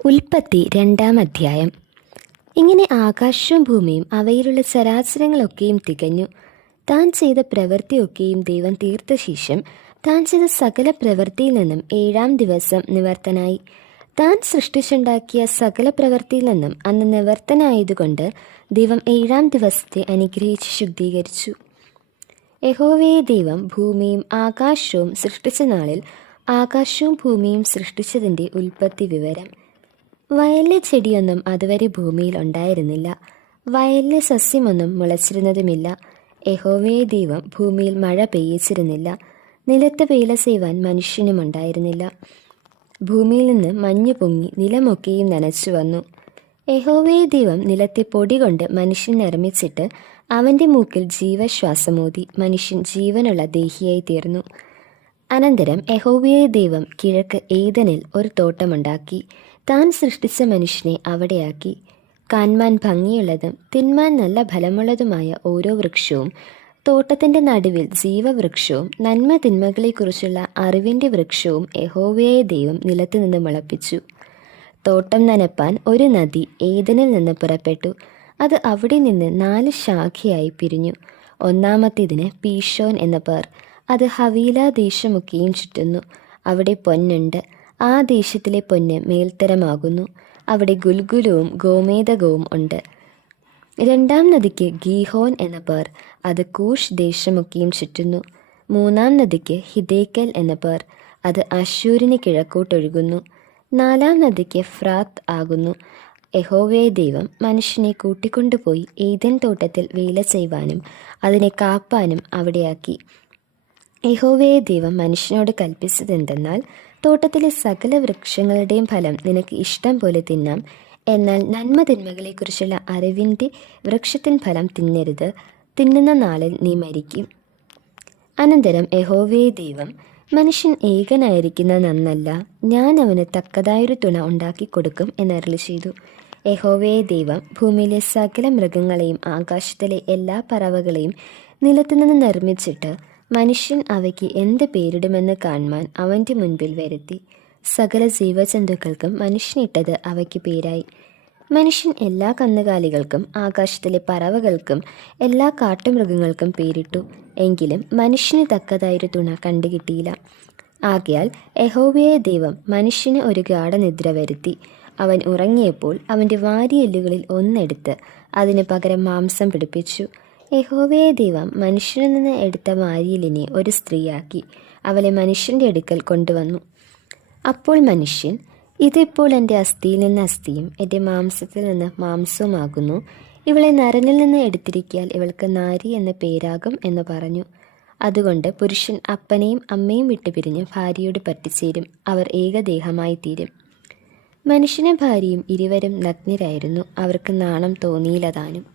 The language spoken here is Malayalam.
ഉൽപ്പത്തി 2-ാം അധ്യായം. ഇങ്ങനെ ആകാശവും ഭൂമിയും അവയിലുള്ള ചരാചരങ്ങളൊക്കെയും തികഞ്ഞു. താൻ ചെയ്ത പ്രവൃത്തിയൊക്കെയും ദൈവം തീർത്ത ശേഷം താൻ ചെയ്ത സകല പ്രവൃത്തിയിൽ നിന്നും 7-ാം ദിവസം നിവർത്തനായി. താൻ സൃഷ്ടിച്ചുണ്ടാക്കിയ സകല പ്രവൃത്തിയിൽ നിന്നും അന്ന് നിവർത്തനായതുകൊണ്ട് ദൈവം 7-ാം ദിവസത്തെ അനുഗ്രഹിച്ച് ശുദ്ധീകരിച്ചു. യഹോവയെ ദൈവം ഭൂമിയും ആകാശവും സൃഷ്ടിച്ച നാളിൽ ആകാശവും ഭൂമിയും സൃഷ്ടിച്ചതിൻ്റെ ഉൽപ്പത്തി വിവരം. വയലിലെ ചെടിയൊന്നും അതുവരെ ഭൂമിയിൽ ഉണ്ടായിരുന്നില്ല, വയലിലെ സസ്യമൊന്നും മുളച്ചിരുന്നതുമില്ല. യഹോവയെ ദൈവം ഭൂമിയിൽ മഴ പെയ്യിച്ചിരുന്നില്ല, നിലത്ത് വേല ചെയ്യുവാൻ മനുഷ്യനും ഉണ്ടായിരുന്നില്ല. ഭൂമിയിൽ നിന്ന് മഞ്ഞു പൊങ്ങി നിലമൊക്കെയും നനച്ചു വന്നു. യഹോവയെ ദൈവം നിലത്തെ പൊടി കൊണ്ട് മനുഷ്യൻ നിർമ്മിച്ചിട്ട് അവൻ്റെ മൂക്കിൽ ജീവശ്വാസമൂതി മനുഷ്യൻ ജീവനുള്ള ദേഹിയായി തീർന്നു. അനന്തരം യഹോവയെ ദൈവം കിഴക്ക് ഏദനിൽ ഒരു തോട്ടമുണ്ടാക്കി താൻ സൃഷ്ടിച്ച മനുഷ്യനെ അവിടെയാക്കി. കാൺമാൻ ഭംഗിയുള്ളതും തിന്മാൻ നല്ല ഫലമുള്ളതുമായ ഓരോ വൃക്ഷവും, തോട്ടത്തിൻ്റെ നടുവിൽ ജീവവൃക്ഷവും നന്മ തിന്മകളെക്കുറിച്ചുള്ള അറിവിൻ്റെ വൃക്ഷവും യഹോവയായ ദൈവം നിലത്തു നിന്ന് മുളപ്പിച്ചു. തോട്ടം നനപ്പാൻ ഒരു നദി ഏദനിൽ നിന്ന് പുറപ്പെട്ടു. അത് അവിടെ നിന്ന് 4 ശാഖയായി പിരിഞ്ഞു. ഒന്നാമത്തേതിന് പീഷോൻ എന്ന പേർ. അത് ഹവീല ദേശമൊക്കെയും ചുറ്റുന്നു. അവിടെ പൊന്നുണ്ട്. ആ ദേശത്തിലെ പൊന്ന് മേൽത്തരമാകുന്നു. അവിടെ ഗുൽഗുലവും ഗോമേതകവും ഉണ്ട്. 2-ാം നദിക്ക് ഗീഹോൻ എന്ന പേർ. അത് കൂഷ് ദേശമൊക്കെയും ചുറ്റുന്നു. 3-ാം നദിക്ക് ഹിദേക്കൽ എന്ന പേർ. അത് അശ്ശൂരിന് കിഴക്കോട്ടൊഴുകുന്നു. 4-ാം നദിക്ക് ഫ്രാത്ത് ആകുന്നു. യഹോവയെ ദൈവം മനുഷ്യനെ കൂട്ടിക്കൊണ്ടുപോയി ഏദൻ തോട്ടത്തിൽ വേല ചെയ്യുവാനും അതിനെ കാപ്പാനും അവിടെയാക്കി. യഹോവയെ ദൈവം മനുഷ്യനോട് കൽപ്പിച്ചതെന്തെന്നാൽ, തോട്ടത്തിലെ സകല വൃക്ഷങ്ങളുടെയും ഫലം നിനക്ക് ഇഷ്ടം പോലെ തിന്നാം, എന്നാൽ നന്മ തിന്മകളെക്കുറിച്ചുള്ള അറിവിൻ്റെ വൃക്ഷത്തിൻ ഫലം തിന്നരുത്, തിന്നുന്ന നാളിൽ നീ മരിക്കും. അനന്തരം യഹോവയെ ദൈവം, മനുഷ്യൻ ഏകനായിരിക്കുന്ന നന്നല്ല, ഞാൻ അവന് തക്കതായൊരു തുണ ഉണ്ടാക്കി കൊടുക്കും എന്നരുളി ചെയ്തു. യഹോവയെ ദൈവം ഭൂമിയിലെ സകല മൃഗങ്ങളെയും ആകാശത്തിലെ എല്ലാ പറവകളെയും നിലത്തുനിന്ന് നിർമ്മിച്ചിട്ട് മനുഷ്യൻ അവയ്ക്ക് എന്ത് പേരിടുമെന്ന് കാണുവാൻ അവൻ്റെ മുൻപിൽ വരുത്തി. സകല ജീവജന്തുക്കൾക്കും മനുഷ്യനിട്ടത് അവയ്ക്ക് പേരായി. മനുഷ്യൻ എല്ലാ കന്നുകാലികൾക്കും ആകാശത്തിലെ പറവകൾക്കും എല്ലാ കാട്ടുമൃഗങ്ങൾക്കും പേരിട്ടു. എങ്കിലും മനുഷ്യന് തക്കതായൊരു തുണ കണ്ടുകിട്ടിയില്ല. ആകയാൽ യഹോവയായ ദൈവം മനുഷ്യന് ഒരു ഗാഢനിദ്ര വരുത്തി. അവൻ ഉറങ്ങിയപ്പോൾ അവൻ്റെ വാരിയെല്ലുകളിൽ ഒന്നെടുത്ത് അതിന് പകരം മാംസം പിടിപ്പിച്ചു. യഹോവയായ ദൈവം മനുഷ്യനിൽ നിന്ന് എടുത്ത വാരിയെല്ലിനെ ഒരു സ്ത്രീയാക്കി അവളെ മനുഷ്യൻ്റെ അടുക്കൽ കൊണ്ടുവന്നു. അപ്പോൾ മനുഷ്യൻ, ഇതിപ്പോൾ എൻ്റെ അസ്ഥിയിൽ നിന്ന് അസ്ഥിയും എൻ്റെ മാംസത്തിൽ നിന്ന് മാംസവുമാകുന്നു. ഇവളെ നരനിൽ നിന്ന് എടുത്തിരിക്കിയാൽ ഇവൾക്ക് നാരി എന്ന പേരാകും എന്ന് പറഞ്ഞു. അതുകൊണ്ട് പുരുഷൻ അപ്പനെയും അമ്മയും വിട്ടുപിരിഞ്ഞ് ഭാര്യയോട് പറ്റിച്ചേരും, അവർ ഏകദേഹമായി തീരും. മനുഷ്യനും ഭാര്യയും ഇരുവരും നഗ്നരായിരുന്നു, അവർക്ക് നാണം തോന്നിയില്ലതാനും.